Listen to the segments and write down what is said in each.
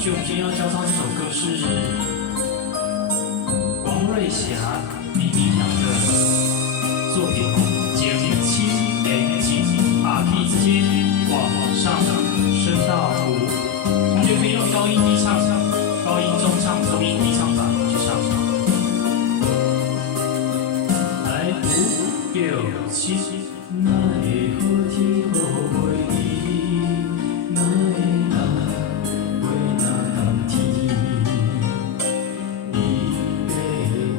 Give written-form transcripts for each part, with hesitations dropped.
曲我们今天要教唱这首歌是王瑞霞、李明阳的作品《减轻 A 级把 key 直接往上升到5，同学可以用高音低唱、高音中唱、中音低唱法去上。来5、6、7。 哪会好天好袂离，哪会人袂那甘甜？你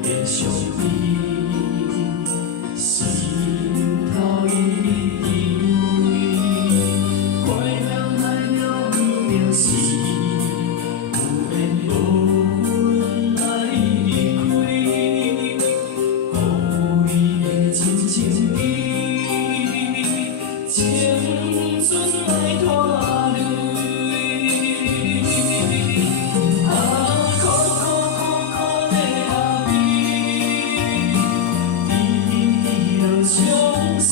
要相依，心头一滴泪，怪人害了不着时，有缘无分来离开，故意的亲情意。 青春来拖累，苦的下悲，滴落伤心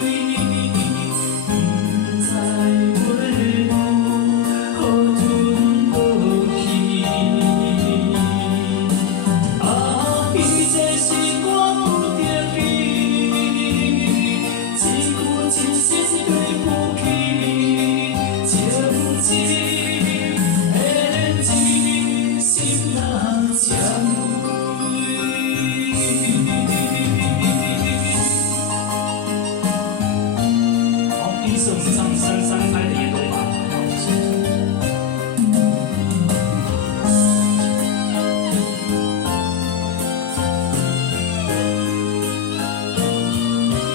泪，不知袂路好吞落去。彼这是我不得已，真心对不起，情深的情，心若将归。好，第一次我们唱3/3拍的夜东吧。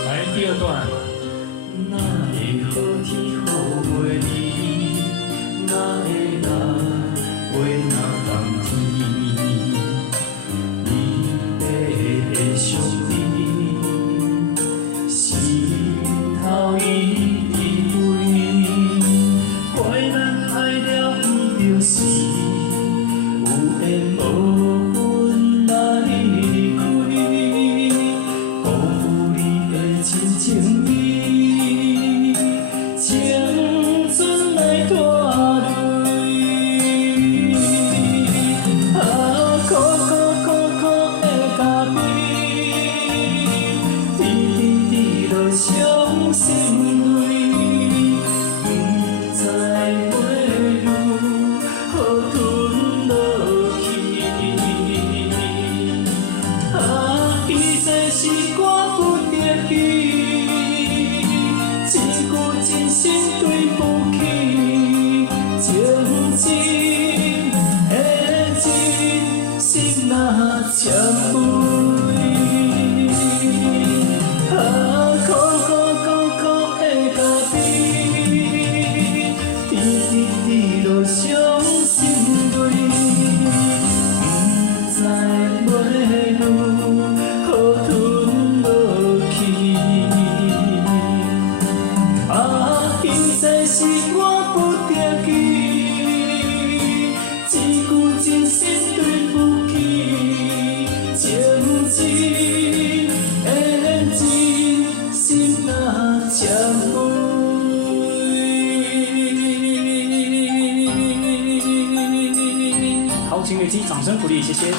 来，第二段。 哪会好天好袂离，哪会人袂那甘甜？你要相依，心头一滴泪，怪人害了不着时，有缘无分来离开，辜负你的深情意。 青春来拖累，苦的加悲，滴落伤心泪，不知袂路好吞落去。彼这是我不得已。 真心对不起，情深的情，心若将归。苦的加悲，滴落伤心泪，不知袂路好吞落去。 彼这是我不得已，一句真心对不起，情深的情，心若将归。好，请累积掌声鼓励，谢谢。